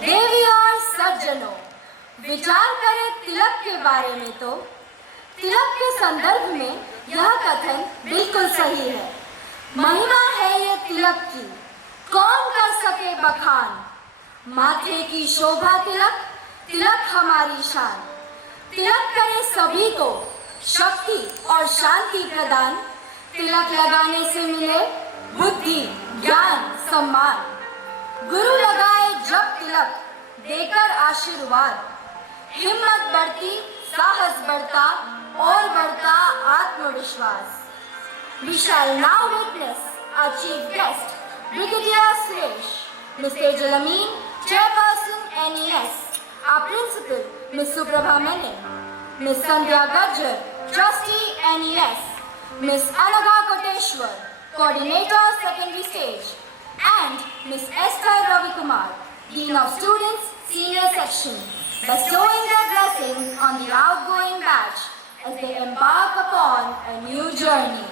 देवी और सज्जनों, विचार करें तिलक के बारे में तो तिलक के संदर्भ में यह कथन बिल्कुल सही है। महिमा है ये तिलक की, कौन कर सके बखान। माथे की शोभा तिलक, तिलक हमारी शान। तिलक करे सभी को शक्ति और शांति प्रदान। तिलक लगाने से मिले बुद्धि, ज्ञान, सम्मान। गुरु लगाए जब तिलक, देकर आशीर्वाद। हिम्मत बढ़ती, साहस बढ़ता और बढ़ता आत्मविश्वास। We shall now witness our chief guest, Brigadier Suresh, Mr. Jalamin, Chairperson NES, our Principal, Ms. Suprabha Menon, Ms. Sandhya Gajjar, Trustee NES, Ms. Anagha Koteshwar, Coordinator Secondary Stage, and Ms. Esther Ravikumar, Dean of Students, Senior Section, bestowing their blessings on the outgoing batch as they embark upon a new journey.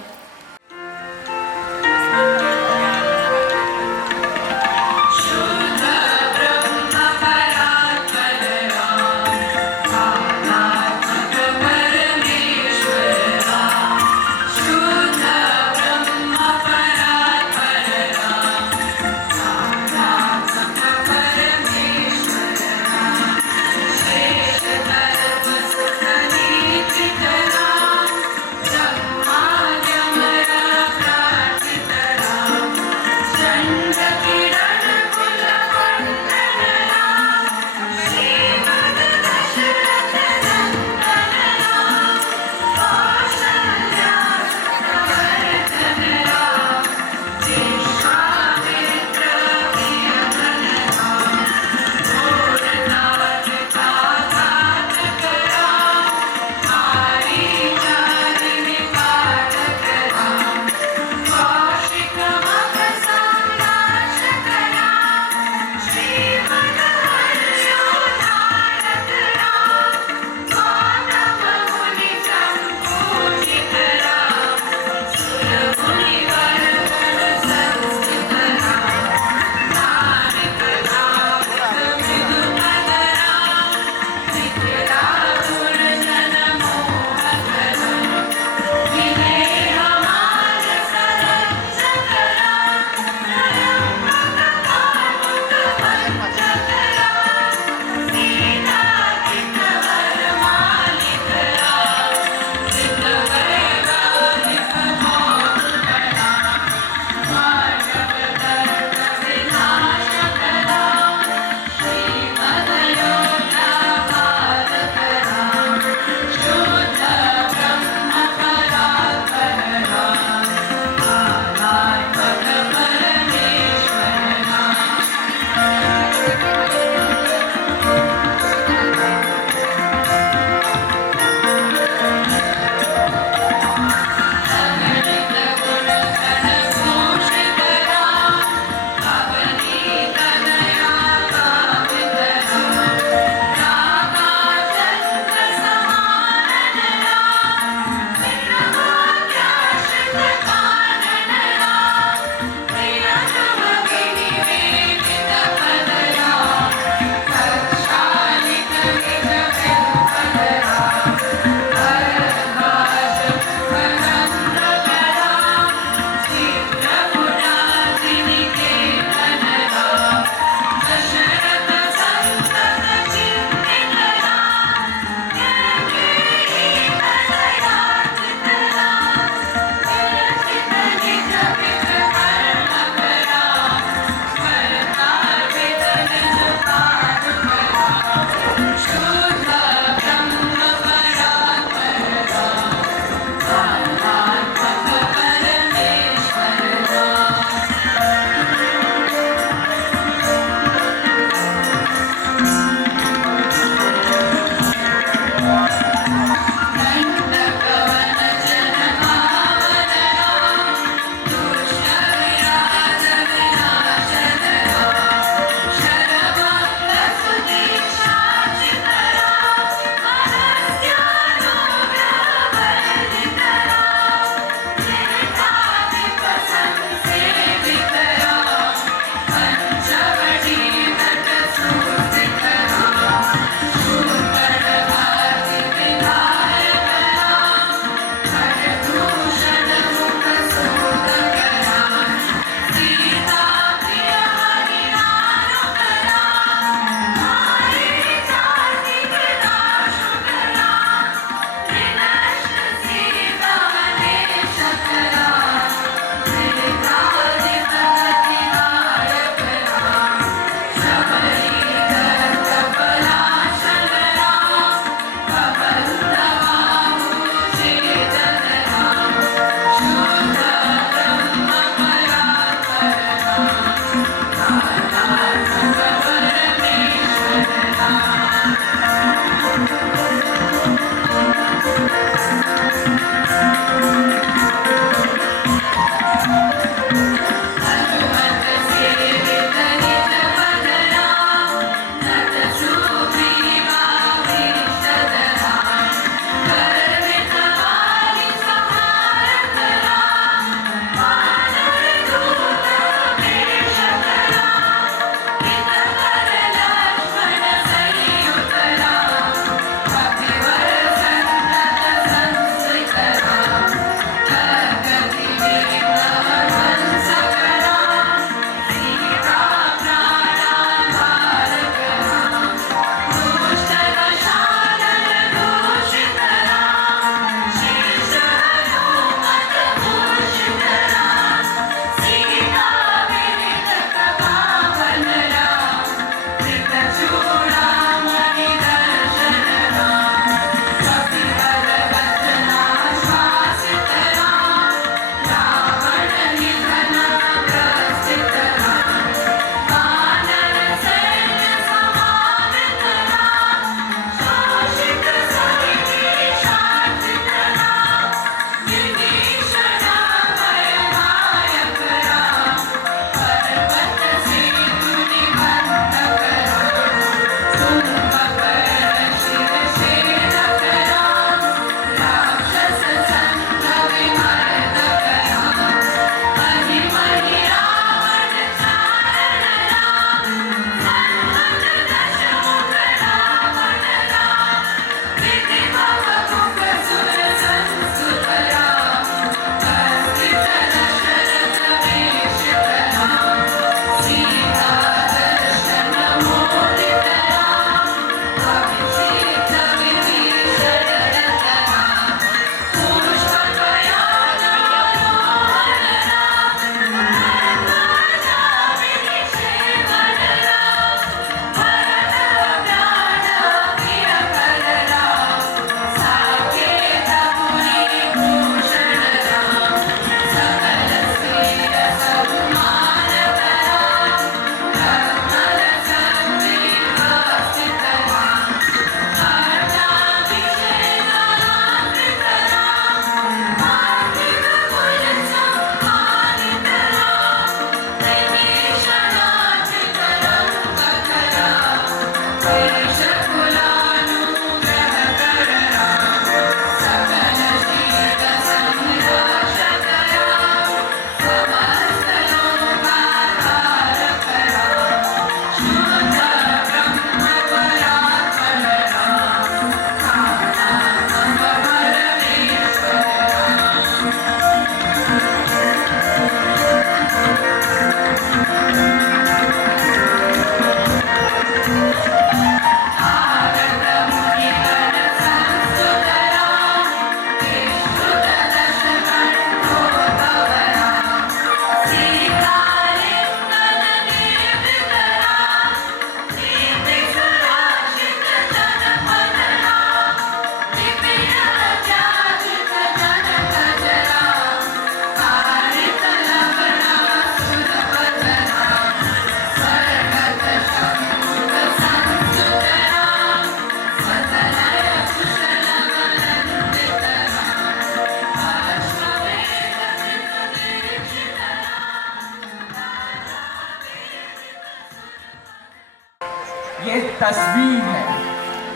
ये तस्वीर है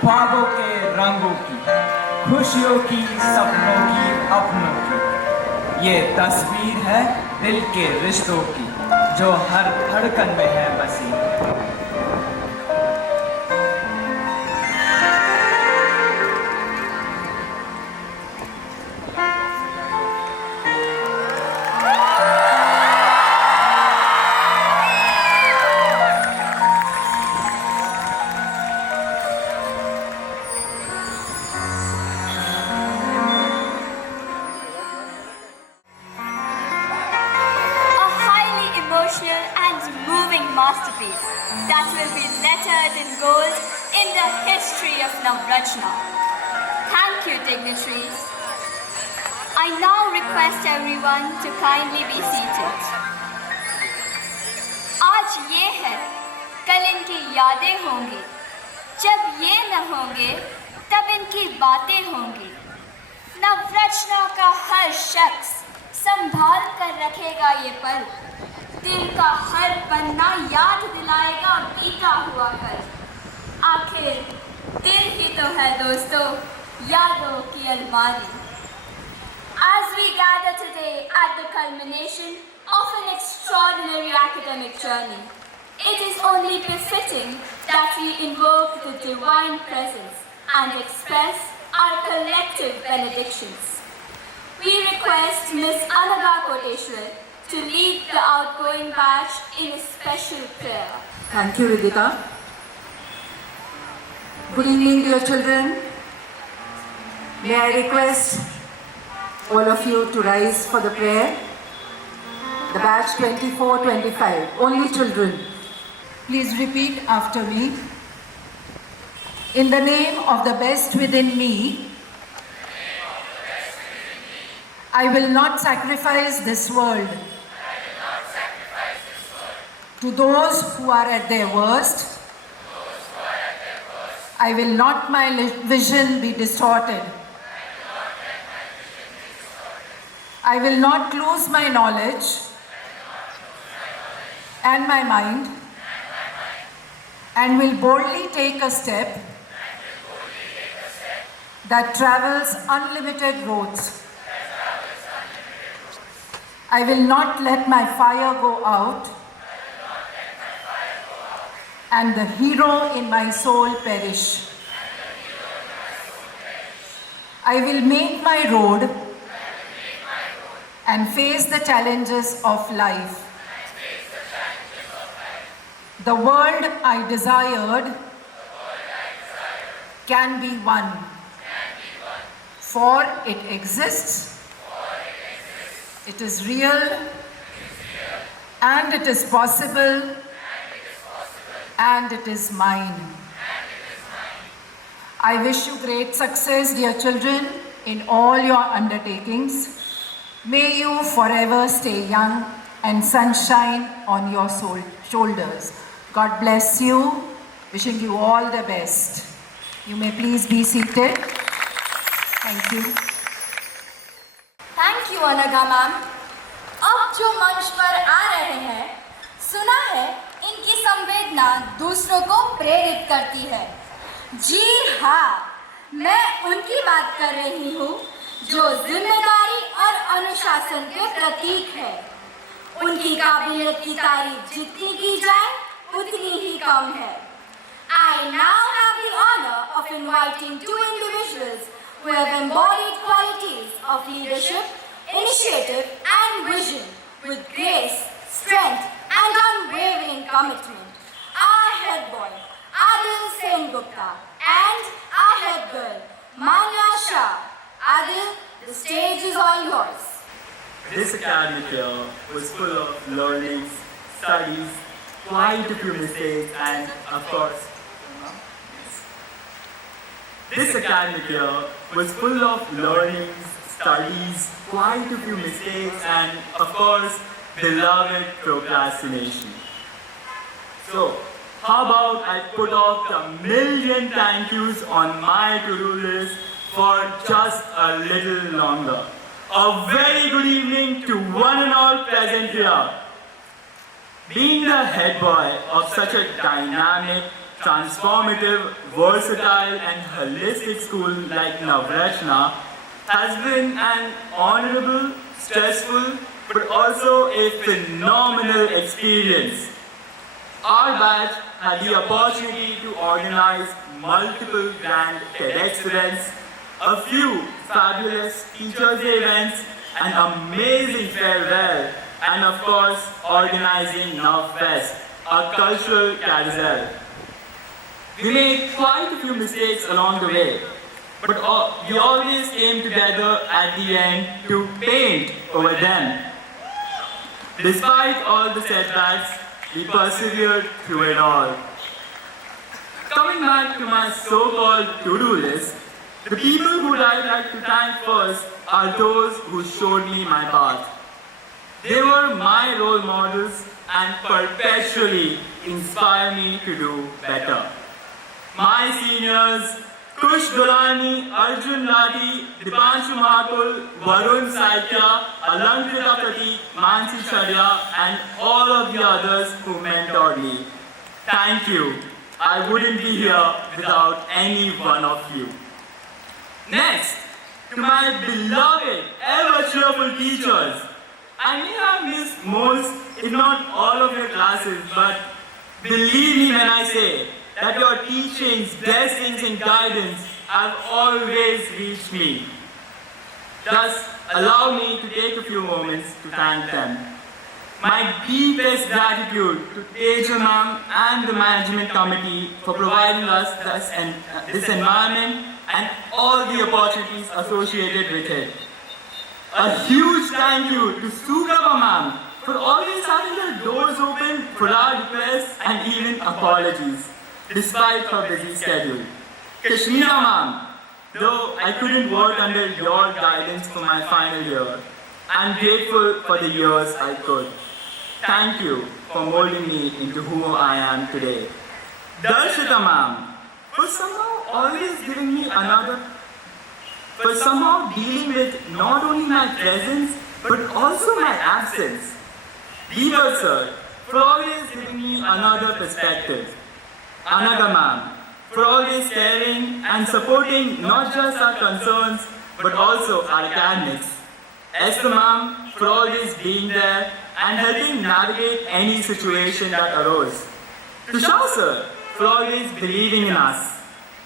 ख्वाबों के रंगों की, खुशियों की, सपनों की, अपनों की। ये तस्वीर है दिल के रिश्तों की, जो हर धड़कन में है बसी। And moving masterpiece that will be lettered in gold in the history of Navrachna. Thank you, dignitaries. I now request everyone to kindly be seated. आज ये है, कल इनकी यादें होंगी, जब ये न होंगे तब इनकी बातें होंगी। नवरचना का हर शख्स संभाल कर रखेगा ये पल, दिल का हर पन्ना याद दिलाएगा बीता हुआ कल। आखिर दिल ही तो है दोस्तों यादों की अलमारी। As we gather today at the culmination of an extraordinary academic journey, it is only befitting that we invoke the divine presence and express our collective benedictions. We request Ms. Anaga Koteshwar to lead the outgoing batch in a special prayer. Thank you, Vidita. Good evening, dear children. May I request all of you to rise for the prayer. The batch 24-25, only children. Please repeat after me. In the name of the best within me, I will not sacrifice this world to those who are at their worst. I will not my vision be distorted. I will not lose my knowledge and my mind, and will boldly take a step that travels unlimited roads. I will not let my fire go out, and the hero in my soul perish. I will make my road and face the challenges of life. The world I desired can be won, for it exists, it is real, and it is possible, and it is mine. I wish you great success, dear children, in all your undertakings. May you forever stay young and sunshine on your shoulders. God bless you. Wishing you all the best. You may please be seated. Thank you. Thank you, Anaga ma'am. अब जो मंच पर आ रहे हैं, सुना है इनकी संवेदना दूसरों को प्रेरित करती है। जी हाँ, मैं उनकी बात कर रही हूँ जो जिम्मेदारी और अनुशासन के प्रतीक है। उनकी काबिलियत की तारीफ जितनी की जाए उतनी ही कम है। I now have the honor of inviting two individuals who have embodied qualities of leadership, initiative and vision with grace, strength and unwavering commitment. Our head boy, Adil Sengupta, and our head girl, Manya Shah. Adil, the stage is all yours. This academic year was full of learnings, studies, quite a few mistakes, and of course, this academic year was full of learnings, studies, quite a few mistakes, and of course, beloved procrastination. So, how about I put off the million thank yous on my to-do list for just a little longer. A very good evening to one and all present here. Being the head boy of such a dynamic, transformative, versatile, and holistic school like Navrachna has been an honorable, stressful, but also a phenomenal experience. Our batch had the opportunity to organize multiple grand TEDx events, a few fabulous Teachers' Day events, an amazing farewell, and of course, organizing NavFest, a cultural carousel. We made quite a few mistakes along the way, but we always came together at the end to paint over them. Despite all the setbacks, we persevered through it all. Coming back to my so-called to-do list, the people who I'd like to thank first are those who showed me my path. They were my role models and perpetually inspire me to do better. My seniors, Kush Dolani, Arjun Nadi, Dipanshu Mahakul, Varun Saikya, Alankrita Pratik, Mansi Charya, and all of the others who mentored me. Thank you. I wouldn't be here without any one of you. Next, to my beloved, ever cheerful teachers. I may have missed most, if not all of your classes, but believe me when I say that your teachings, blessings, and guidance have always reached me. Thus, allow me to take a few moments to thank them. My deepest gratitude to Teja Ma'am and the management committee for providing us this environment and all the opportunities associated with it. A huge thank you to Sugaba Ma'am for always having her doors open for our requests and even apologies, despite her busy schedule. Kashmira Ma'am, though I couldn't work under your guidance for my final year, I'm grateful for the years I could. Thank you for molding me into who I am today. Darshita Ma'am, for somehow dealing with not only my presence but also my absence. Deeper Sir, for always giving me another perspective. Anaga Ma'am, for always caring and supporting not just our concerns but also our academics. Esther Ma'am, for always being there and helping navigate any situation that arose. Tushar Sir, for always believing in us.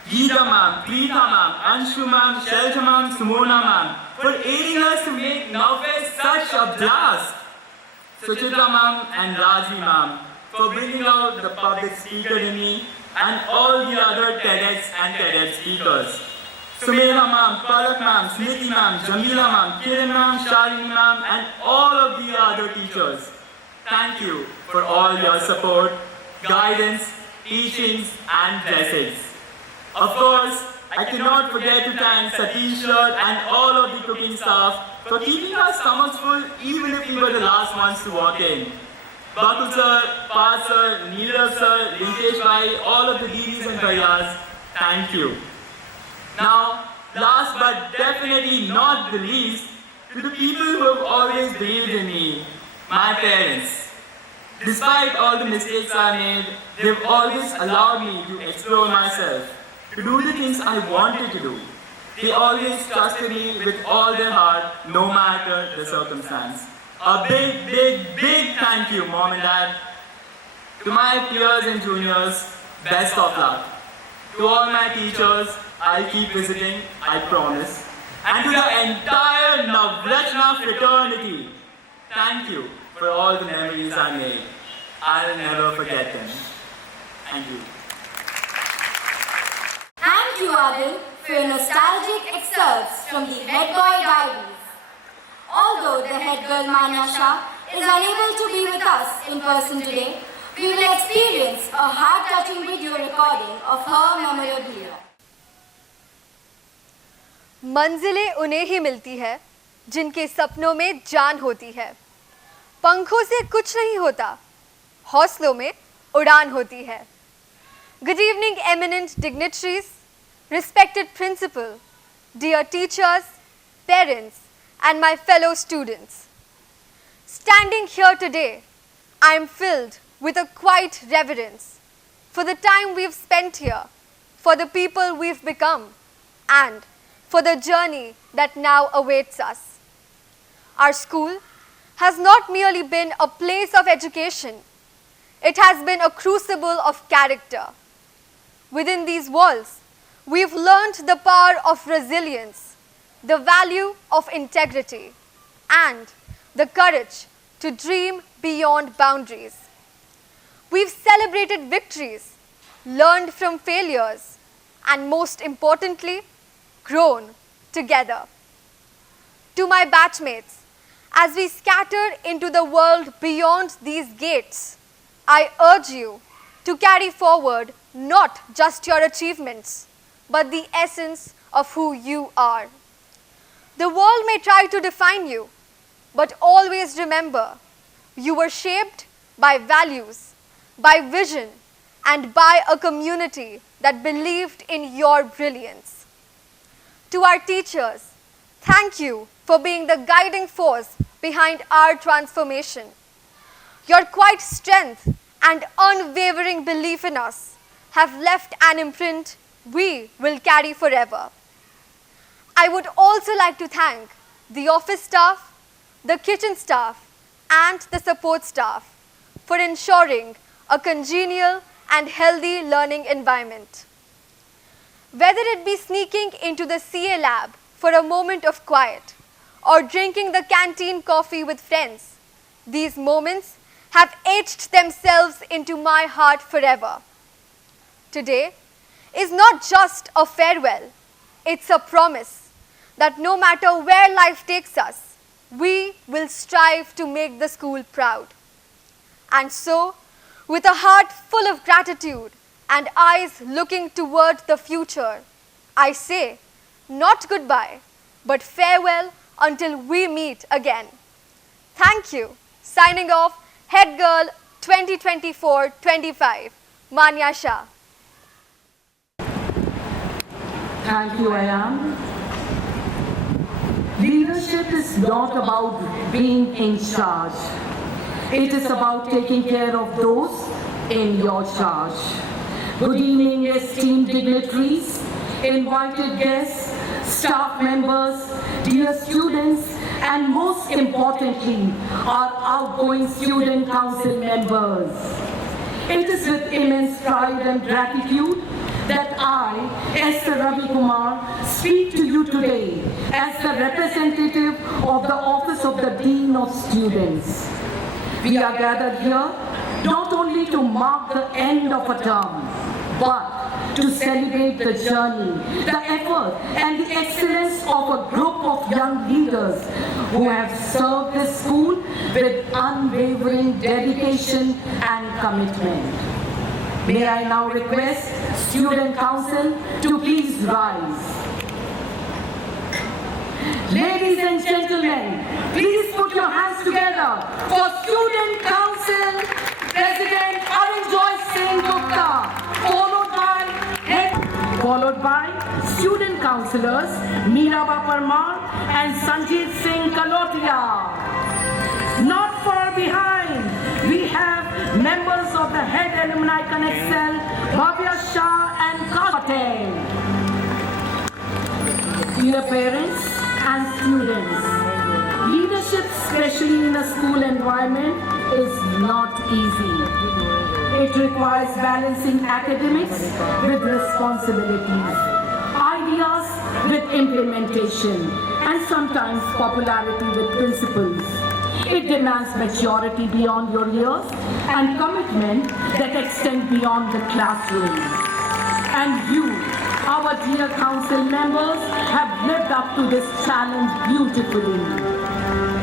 Geeta Ma'am, Preeta Ma'am, Anshu Ma'am, Shelja Ma'am, Sumona Ma'am, for aiding us to make NavFest such a blast. Suchitra Ma'am and Raji Ma'am, for bringing out the public speaker in me and all the other TEDx and TEDx speakers. Sumera Ma'am, Palak Ma'am, Smriti Ma'am, Jamila Ma'am, Kiran Ma'am, Shalini Ma'am, and all of the other teachers. Thank you for all your support, guidance, teachings, and blessings. Of course, I cannot forget to thank Satish Sir and all of the cooking staff for keeping our stomachs full even if we were the last ones to walk in. Bakul Sir, Paz Sir, Neerav Sir, Rinkesh Bhai, all of the Didis and Bhaiyas, thank you. Now, last but definitely not the least, to the people who have always believed in me, my parents. Despite all the mistakes I made, they've always allowed me to explore myself, to do the things I wanted to do. They always trusted me with all their heart, no matter the circumstance. A big, big, big thank you, Mom and Dad. To my peers and juniors, best of luck. To all my teachers, I'll keep visiting, I promise. And to the entire Navrachna fraternity, thank you for all the memories I made. I'll never forget them. Thank you. Thank you, Adil, for your nostalgic excerpts from the Head Boy Diaries. Although the head girl Manya Shah is unable to be with us in person today, we will experience a heart-touching video recording of her memorabilia. मंजिलें उन्हें ही मिलती है जिनके सपनों में जान होती है। पंखों से कुछ नहीं होता, हौसलों में उड़ान होती है। Good evening, eminent dignitaries, respected principal, dear teachers, parents, and my fellow students. Standing here today, I am filled with a quiet reverence for the time we've spent here, for the people we've become, and for the journey that now awaits us. Our school has not merely been a place of education, it has been a crucible of character. Within these walls, we've learned the power of resilience, the value of integrity, and the courage to dream beyond boundaries. We've celebrated victories, learned from failures, and most importantly, grown together. To my batchmates, as we scatter into the world beyond these gates, I urge you to carry forward not just your achievements, but the essence of who you are. The world may try to define you, but always remember, you were shaped by values, by vision, and by a community that believed in your brilliance. To our teachers, thank you for being the guiding force behind our transformation. Your quiet strength and unwavering belief in us have left an imprint we will carry forever. I would also like to thank the office staff, the kitchen staff, and the support staff for ensuring a congenial and healthy learning environment. Whether it be sneaking into the CA lab for a moment of quiet or drinking the canteen coffee with friends, these moments have etched themselves into my heart forever. Today is not just a farewell, it's a promise that no matter where life takes us, we will strive to make the school proud. And so, with a heart full of gratitude and eyes looking toward the future, I say not goodbye, but farewell until we meet again. Thank you. Signing off, Head Girl 2024-25, Manya Shah. Thank you, Ayam. Leadership is not about being in charge. It is about taking care of those in your charge. Good evening, esteemed dignitaries, invited guests, staff members, dear students, and most importantly, our outgoing student council members. It is with immense pride and gratitude that I, Esther Ravi Kumar, speak to you today as the representative of the Office of the Dean of Students. We are gathered here not only to mark the end of a term, but to celebrate the journey, the effort, and the excellence of a group of young leaders who have served this school with unwavering dedication and commitment. May I now request Student Council to please rise. Ladies and gentlemen, please put your hands together for Student Council President Arinjoy Singh Gupta, followed by Student Councillors Meeraba Parmar and Sanjeev Singh Kalotia. Not far behind, we have members of the Head Alumni Connect Cell, Bhavya Shah and Kash Patel. Dear parents and students, leadership, especially in a school environment, is not easy. It requires balancing academics with responsibilities, ideas with implementation, and sometimes popularity with principles. It demands maturity beyond your years and commitment that extend beyond the classroom. And you, our dear council members, have lived up to this challenge beautifully.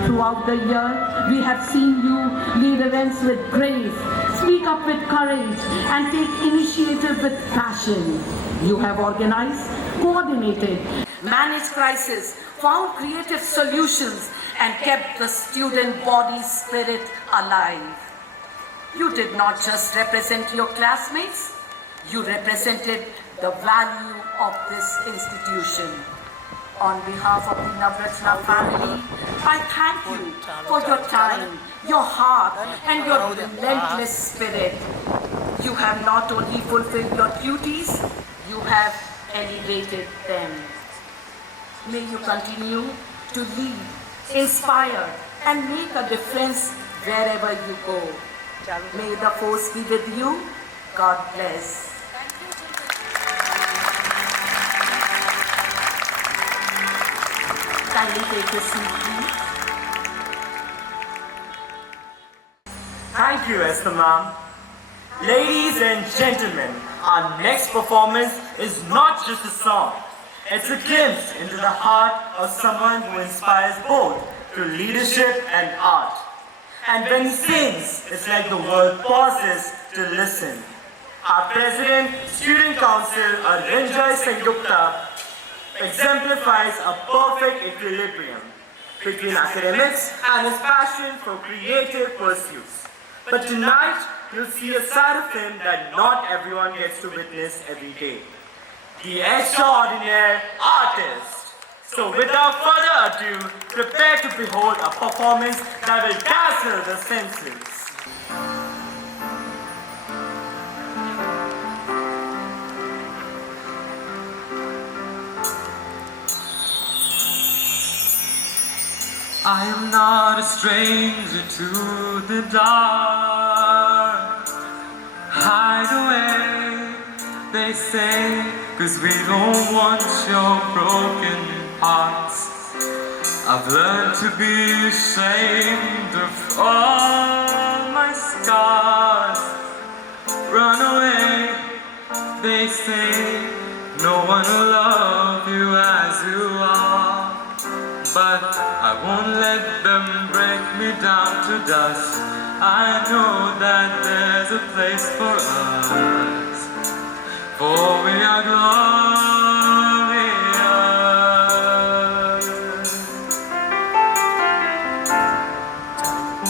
Throughout the year, we have seen you lead events with grace, speak up with courage, and take initiative with passion. You have organized, coordinated, managed crisis, found creative solutions, and kept the student body spirit alive. You did not just represent your classmates, you represented the value of this institution. On behalf of the Navratna family, I thank you for your time, your heart, and your relentless spirit. You you have not only fulfilled your duties, you have elevated them. May you continue to lead, inspire, and make a difference wherever you go. May the force be with you. God bless. Kindly take a seat, please. Thank you, Esther ma'am. Ladies and gentlemen, our next performance is not just a song. It's a glimpse into the heart of someone who inspires both through leadership and art. And when he sings, it's like the world pauses to listen. Our President, Student Council, Ranjay Sengupta, exemplifies a perfect equilibrium between academics and his passion for creative pursuits. But tonight, you'll see a side of him that not everyone gets to witness every day. The extraordinary artist. So without further ado, prepare to behold a performance that will dazzle the senses. I am not a stranger to the dark. Hide away, they say, 'cause we don't want your broken hearts. I've learned to be ashamed of all my scars. Run away, they say, no one will love you as you are. But I won't let them break me down to dust. I know that there's a place for us, for we are glorious.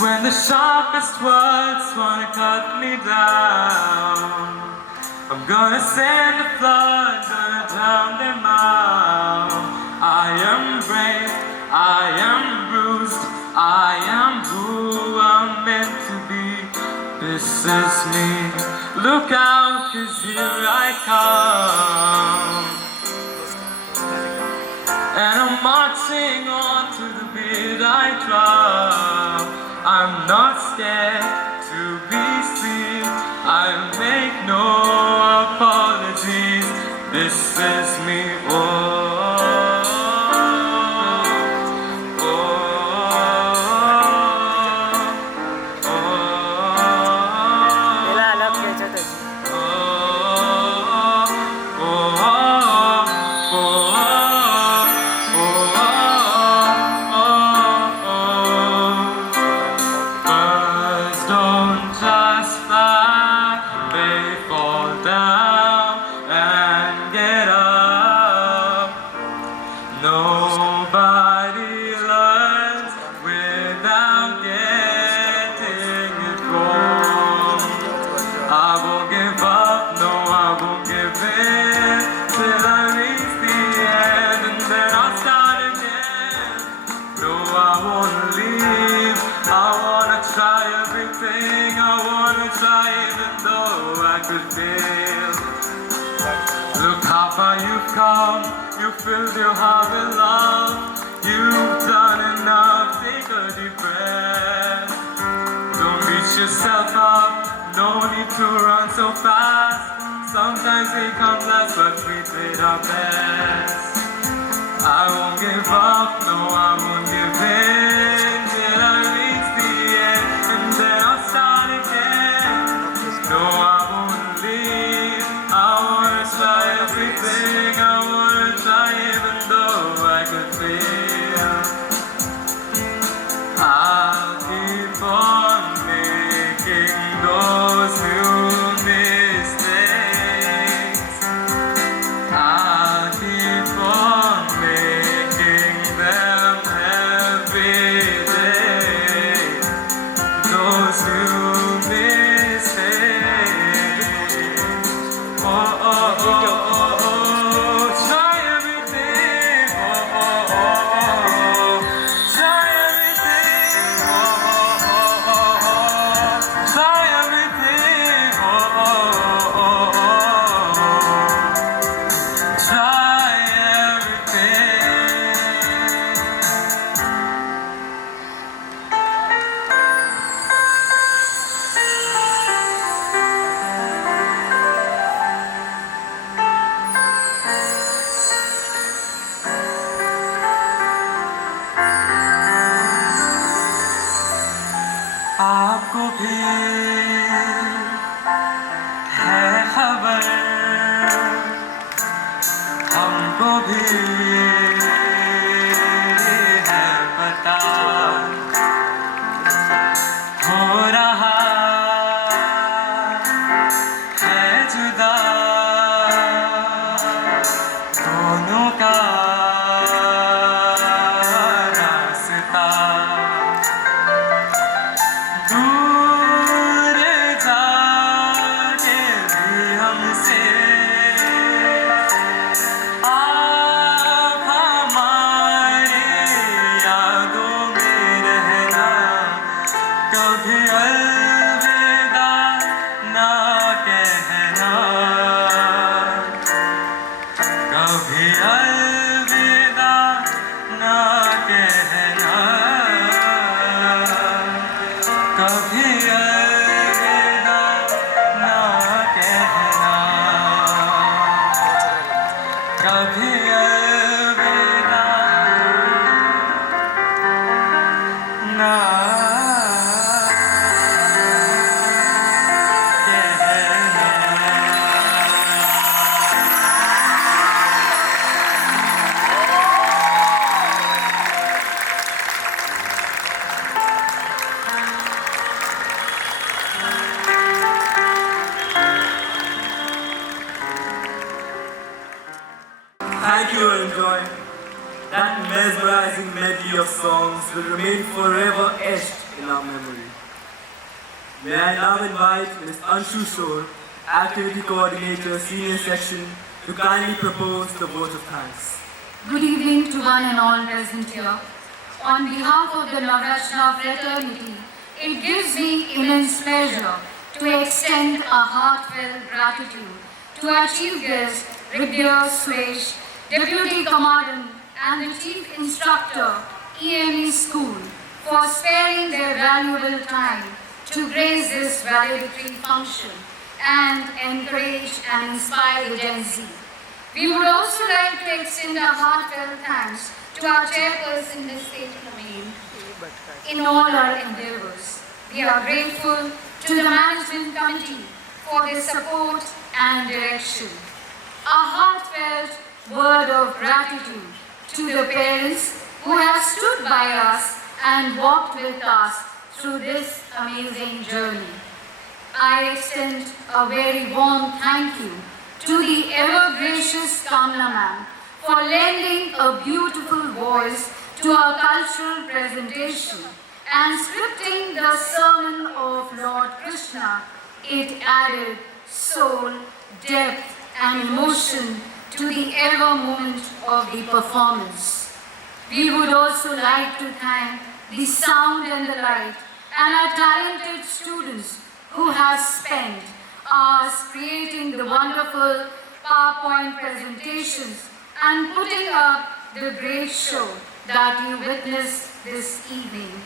When the sharpest words wanna cut me down, I'm gonna send the flood, gonna drown them out. I am brave, I am bruised, I am who I'm meant to be. This is me. Look out, 'cause here I come. And I'm marching on to the beat I drum. I'm not scared to be seen. I make no apologies. This is me. Nobody learns without getting it wrong. I won't give up, no, I won't give in till I reach the end, and then I'll start again. No, I wanna leave, I wanna try everything, I wanna try even though I could fail. Look how far you've come, you filled your heart with love. You've done enough, take a deep breath. Don't beat yourself up, no need to run so fast. Sometimes we come last, but we did our best. I won't give up, no, I won't give in till I reach the end, and then I'll start again. No, I won't leave, I wanna try everything, I wanna try even though I could fail. I'll keep on making those new mistakes. I'll keep on making them every day. Those new mistakes. Oh, oh, oh, oh, oh. Try everything. Oh, oh, oh, oh. Try everything. Oh, oh, oh, oh, oh. Try everything. Oh, oh, oh. भी है पता हो रहा है जुदा दोनों का रास्ता दूर जाके भी हमसे आप हमारे यादों में रहना कभी अलविदा ना कहना कभी अलविदा ना कहना कभी अलविदा ना कहना कभी अलविदा ना Thank you and enjoy. That mesmerizing medley of songs will remain forever etched in our memory. May I now invite Ms. Anshu Shore, Activity Coordinator, Senior Section, to kindly propose the vote of thanks. Good evening to one and all present here. On behalf of the Navrachna fraternity, it gives me immense pleasure to extend a heartfelt gratitude to our chief guest, Vidya Swesh, Deputy Commandant and the Chief Instructor, EME School, for sparing their valuable time to grace this valedictory function and encourage and inspire the Gen Z. We would also like to extend a heartfelt thanks to our chairperson, Ms. Sethi in all our endeavors. We are grateful to the management committee for their support and direction. A heartfelt word of gratitude to the parents who have stood by us and walked with us through this amazing journey. I extend a very warm thank you to the ever-gracious Kamla ma'am for lending a beautiful voice to our cultural presentation and scripting the sermon of Lord Krishna. It added soul, depth and emotion to the ever moment of the performance. We would also like to thank the sound and the light and our talented students who have spent hours creating the wonderful PowerPoint presentations and putting up the great show that you witnessed this evening.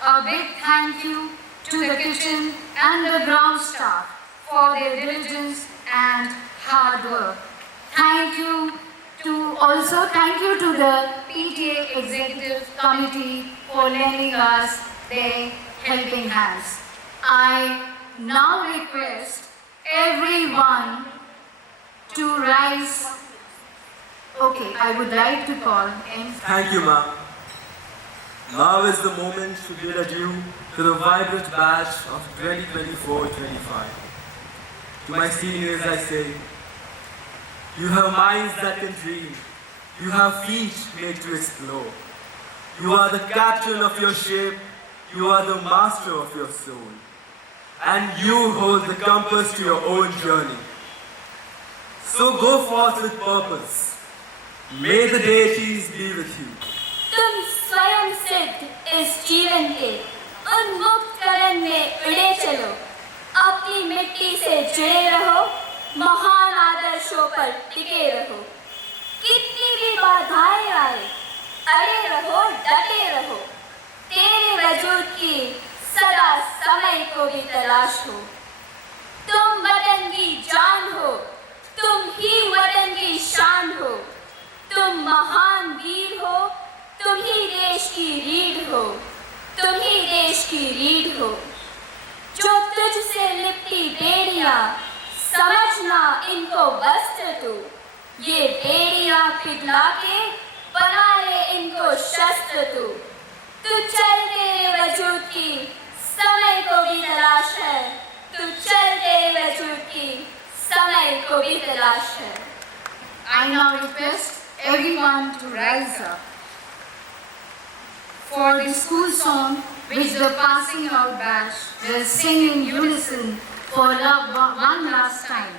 A big thank you to the kitchen and the ground staff for their diligence and hard work. Thank you to the PTA Executive Committee for lending us their helping hands. I now request everyone to rise. Okay, I would like to call in. Thank you, ma'am. Now is the moment to bid adieu to the vibrant batch of 2024-25. To my seniors I say, you have minds that can dream. You have feet made to explore. You are the captain of your ship. You are the master of your soul. And you hold the compass to your own journey. So go forth with purpose. May the deities be with you. तुम स्वयं सिद्ध इस जीवन के उन्मुक्त करण में उड़े चलो, अपनी मिट्टी से जुड़े रहो, महान आदर्शों पर टिके रहो। कितनी भी बाधाएं आए, अड़े रहो, डटे रहो। तेरे वजूद की सदा समय को भी तलाश हो। तुम वतन की जान हो, तुम ही वतन की शान हो। तुम महान वीर हो, तुम ही देश की रीढ़ हो, तुम ही देश की रीढ़ हो। जो तुझसे लिपटी बेड़ियां, समझना इनको वस्त्र तू, ये बेड़ी आँख पिघला के बना ले इनको शस्त्र तू चल तेरे वजूद की समय को भी तलाश है, तू चल तेरे वजूद की समय को भी तलाश है। I now request everyone to rise up for the school song which the passing out batch will sing in unison for love one last time.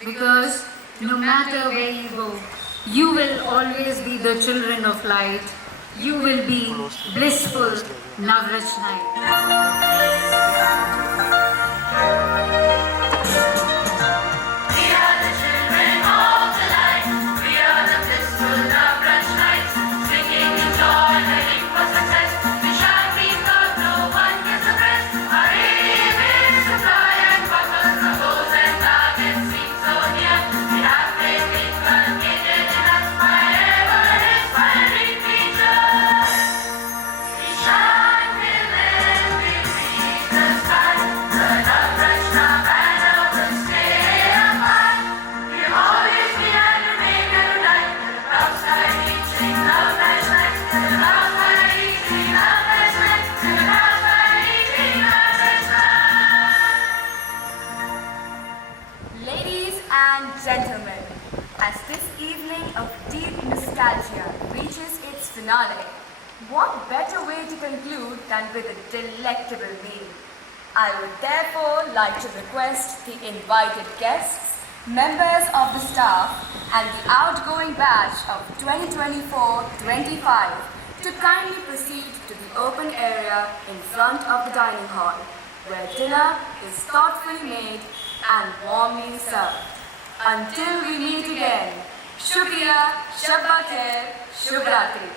Because no matter where you go, you will always be the children of light. You will be blissful Navraj night. Ladies and gentlemen, as this evening of deep nostalgia reaches its finale, what better way to conclude than with a delectable meal? I would therefore like to request the invited guests, members of the staff and the outgoing batch of 2024-25 to kindly proceed to the open area in front of the dining hall, where dinner is thoughtfully made and warmly served. Until we meet again, Shukriya, Shabba Khair, Shubh Ratri.